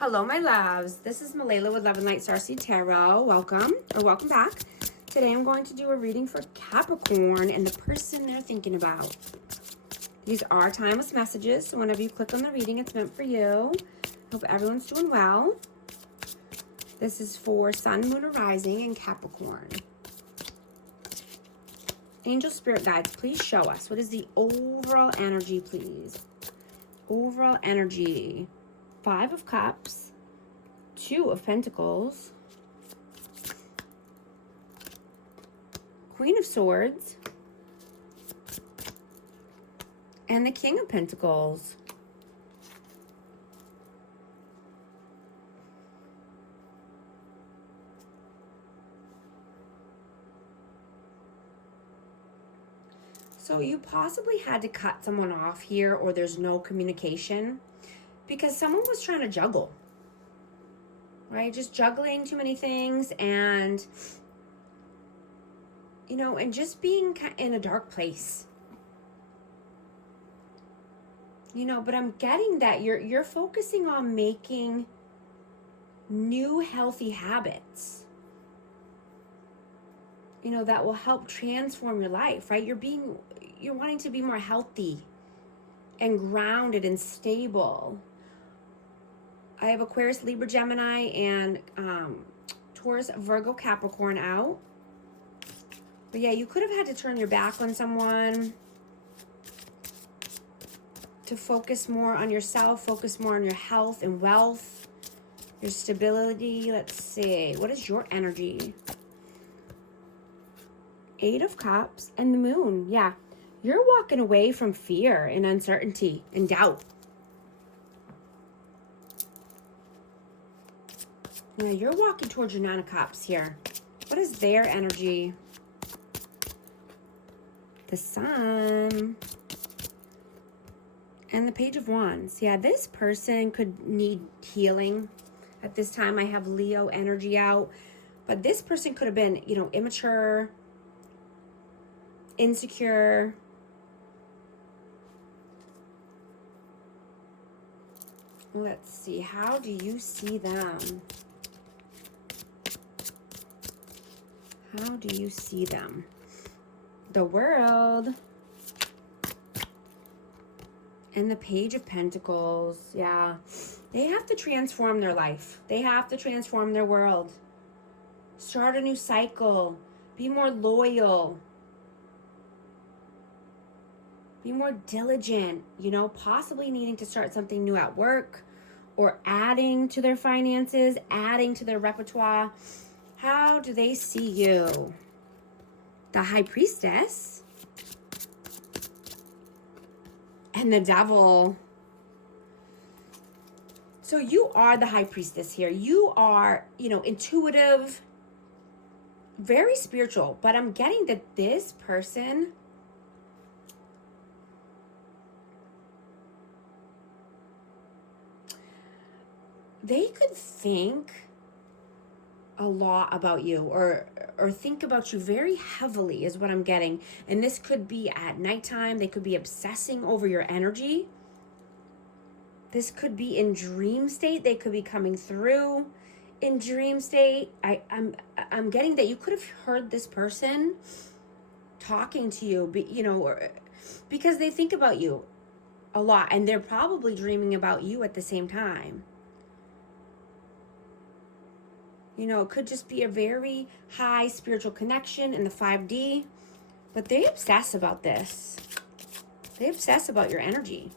Hello, my loves. This is Malayla with Loveandlightstarseed Tarot. Welcome, or welcome back. Today I'm going to do a reading for Capricorn and the person they're thinking about. These are timeless messages, so whenever you click on the reading, it's meant for you. Hope everyone's doing well. This is for Sun, Moon, or Rising in Capricorn. Angel Spirit Guides, please show us. What is the overall energy, please? Overall energy. 5 of Cups, 2 of Pentacles, Queen of Swords, and the King of Pentacles. So you possibly had to cut someone off here, or there's no communication. Because someone was trying to juggle, right? Just juggling too many things and, you know, and just being in a dark place. You know, but I'm getting that you're focusing on making new healthy habits, you know, that will help transform your life, right? You're wanting to be more healthy and grounded and stable. I have Aquarius, Libra, Gemini, and Taurus, Virgo, Capricorn out. But yeah, you could have had to turn your back on someone to focus more on yourself, focus more on your health and wealth, your stability. Let's see. What is your energy? 8 of Cups and the Moon. Yeah, you're walking away from fear and uncertainty and doubt. Yeah, you're walking towards your 9 of Cups here. What is their energy? The Sun. And the Page of Wands. Yeah, this person could need healing. At this time, I have Leo energy out. But this person could have been, you know, immature, insecure. Let's see. How do you see them? How do you see them? The World. And the Page of Pentacles. Yeah. They have to transform their life. They have to transform their world. Start a new cycle. Be more loyal. Be more diligent. You know, possibly needing to start something new at work or adding to their finances, adding to their repertoire. How do they see you? The High Priestess. And the Devil. So you are the High Priestess here. You are, you know, intuitive, very spiritual. But I'm getting that this person, they could think a lot about you or think about you very heavily is what I'm getting. And this could be at nighttime. They could be obsessing over your energy. This could be in dream state. They could be coming through in dream state. I'm getting that you could have heard this person talking to you, you know, because they think about you a lot and they're probably dreaming about you at the same time. You know, it could just be a very high spiritual connection in the 5D. But they obsess about this. They obsess about your energy.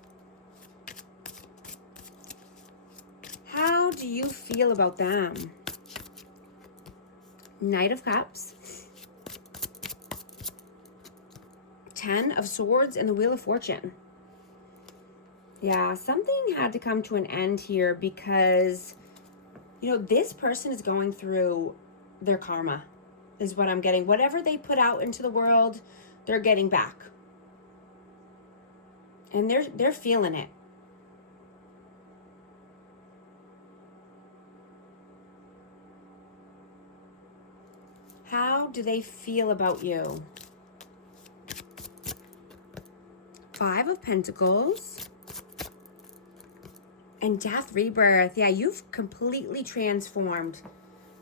How do you feel about them? Knight of Cups. 10 of Swords and the Wheel of Fortune. Yeah, something had to come to an end here because, you know, this person is going through their karma, is what I'm getting. Whatever they put out into the world, they're getting back. And they're feeling it. How do they feel about you? 5 of Pentacles And death, rebirth. Yeah, you've completely transformed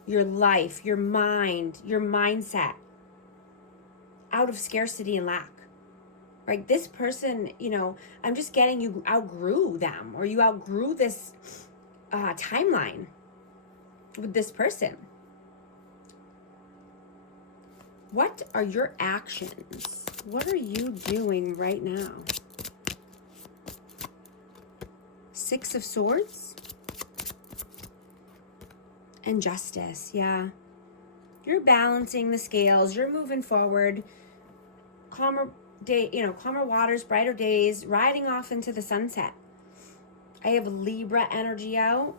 your life, your mind, your mindset out of scarcity and lack. Right? This person, I'm just getting you outgrew them, or you outgrew this timeline with this person. What are your actions? What are you doing right now? Six of Swords and Justice. Yeah. You're balancing the scales. You're moving forward. Calmer day, calmer waters, brighter days, riding off into the sunset. I have Libra energy out,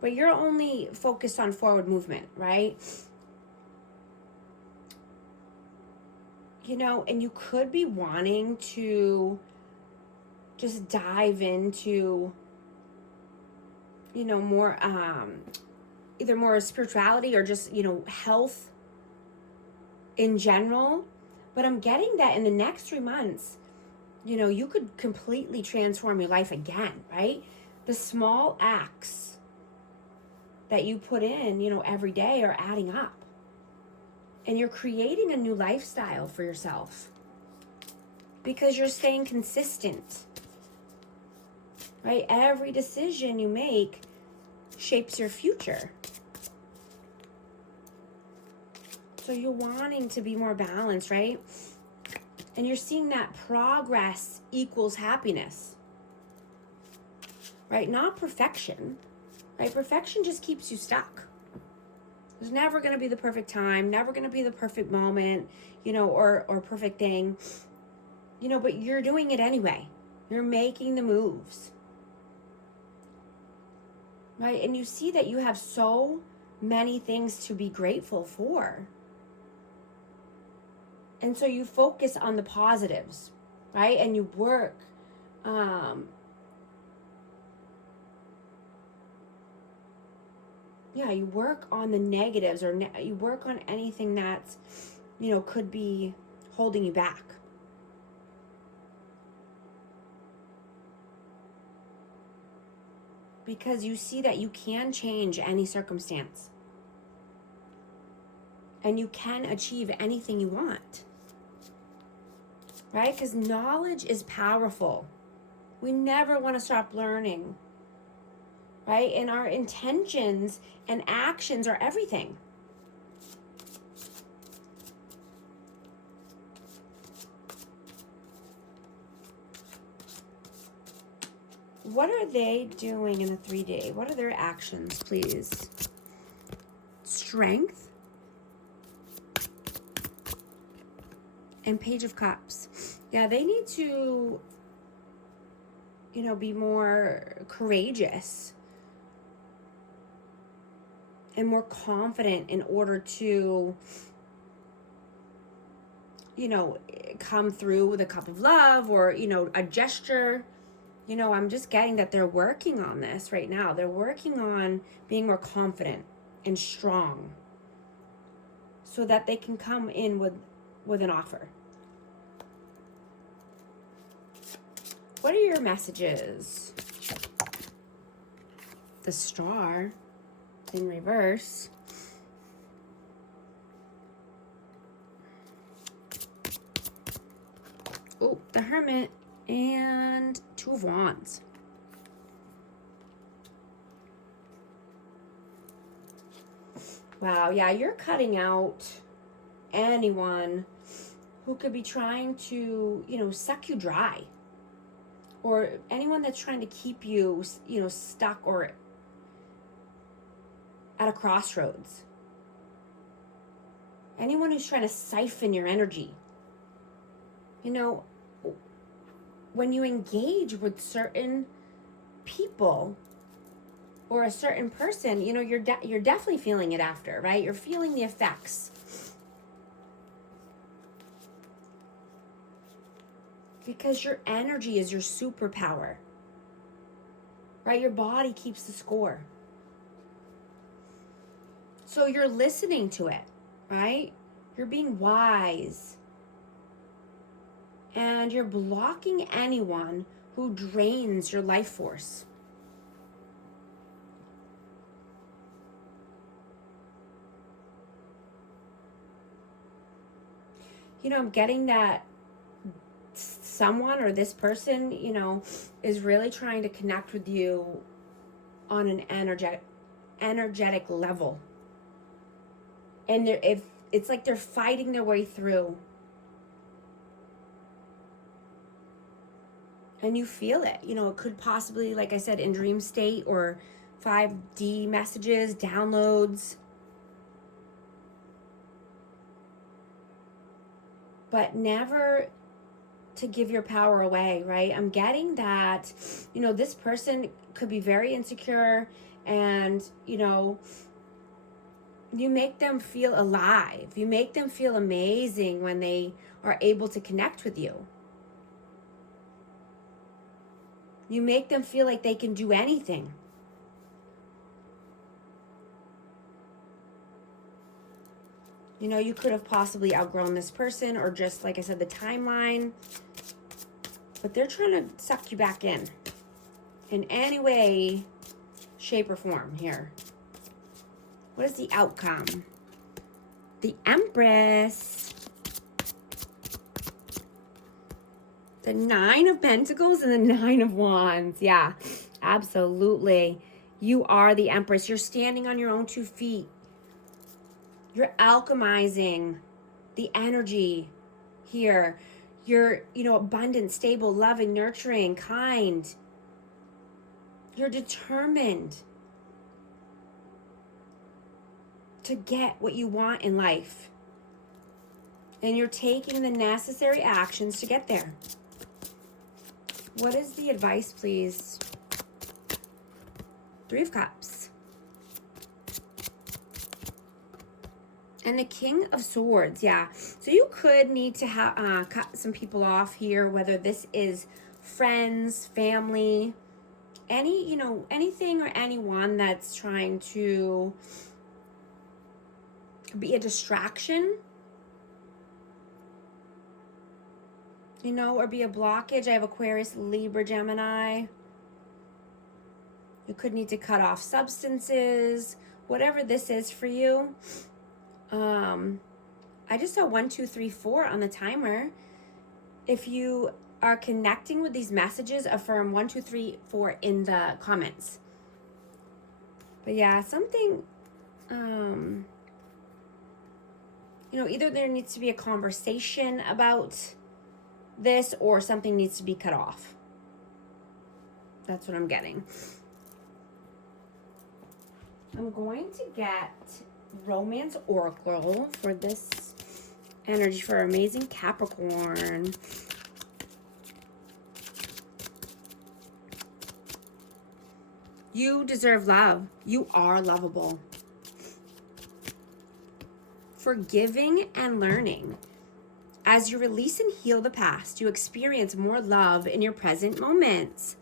but you're only focused on forward movement, right? And you could be wanting to just dive into, more, either more spirituality or just, health in general. But I'm getting that in the next 3 months, you could completely transform your life again, right? The small acts that you put in, every day are adding up. And you're creating a new lifestyle for yourself because you're staying consistent, right? Every decision you make shapes your future. So you're wanting to be more balanced, right? And you're seeing that progress equals happiness, right? Not perfection, right? Perfection just keeps you stuck. There's never going to be the perfect time, never going to be the perfect moment, or perfect thing, but you're doing it anyway. You're making the moves, right? And you see that you have so many things to be grateful for. And so you focus on the positives, right? And you work, you work on the negatives, or you work on anything that's, could be holding you back. Because you see that you can change any circumstance. And you can achieve anything you want. Right? Because knowledge is powerful. We never want to stop learning. Right? And our intentions and actions are everything. What are they doing in the 3-day? What are their actions, please? Strength. And Page of Cups. Yeah, they need to, be more courageous and more confident in order to, come through with a cup of love or, a gesture. I'm just getting that they're working on this right now. They're working on being more confident and strong so that they can come in with an offer. What are your messages? The Star in reverse. Oh, the Hermit and Two of Wands. Wow, yeah, you're cutting out anyone who could be trying to, suck you dry. Or anyone that's trying to keep you, stuck or at a crossroads. Anyone who's trying to siphon your energy. When you engage with certain people or a certain person, you're definitely feeling it after, right? You're feeling the effects. Because your energy is your superpower, right? Your body keeps the score. So you're listening to it, right? You're being wise. And you're blocking anyone who drains your life force. you know, I'm getting that someone or this person, you know, is really trying to connect with you on an energetic level. And if it's like they're fighting their way through. And you feel it. You know, it could possibly, like I said, in dream state or 5D messages, downloads. But never to give your power away, right? I'm getting that, you know, this person could be very insecure, and, you know, you make them feel alive. You make them feel amazing when they are able to connect with you. You make them feel like they can do anything. You know, you could have possibly outgrown this person, or just, like I said, the timeline. But they're trying to suck you back in any way, shape, or form here. What is the outcome? The Empress. The Nine of Pentacles and the Nine of Wands. Yeah, absolutely. You are the Empress. You're standing on your own 2 feet. You're alchemizing the energy here. You're, you know, abundant, stable, loving, nurturing, kind. You're determined to get what you want in life. And you're taking the necessary actions to get there. What is the advice, please? 3 of Cups. And the King of Swords, yeah. So you could need to cut some people off here, whether this is friends, family, any, you know, anything or anyone that's trying to be a distraction, you know, or be a blockage. I have Aquarius, Libra, Gemini. You could need to cut off substances, whatever this is for you. I just saw 1, 2, 3, 4 on the timer. If you are connecting with these messages, affirm 1, 2, 3, 4 in the comments. But yeah, something, you know, either there needs to be a conversation about this, or something needs to be cut off. That's what I'm getting. I'm going to get Romance Oracle for this energy for amazing Capricorn. You deserve love. You are lovable. Forgiving and learning. As you release and heal the past, you experience more love in your present moments.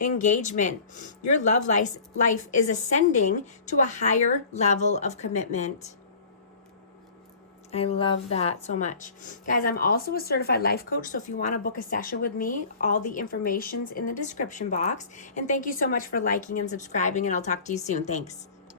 Engagement. Your love life is ascending to a higher level of commitment. I love that so much. Guys, I'm also a certified life coach, so if you want to book a session with me, all the information's in the description box. And thank you so much for liking and subscribing, and I'll talk to you soon. Thanks.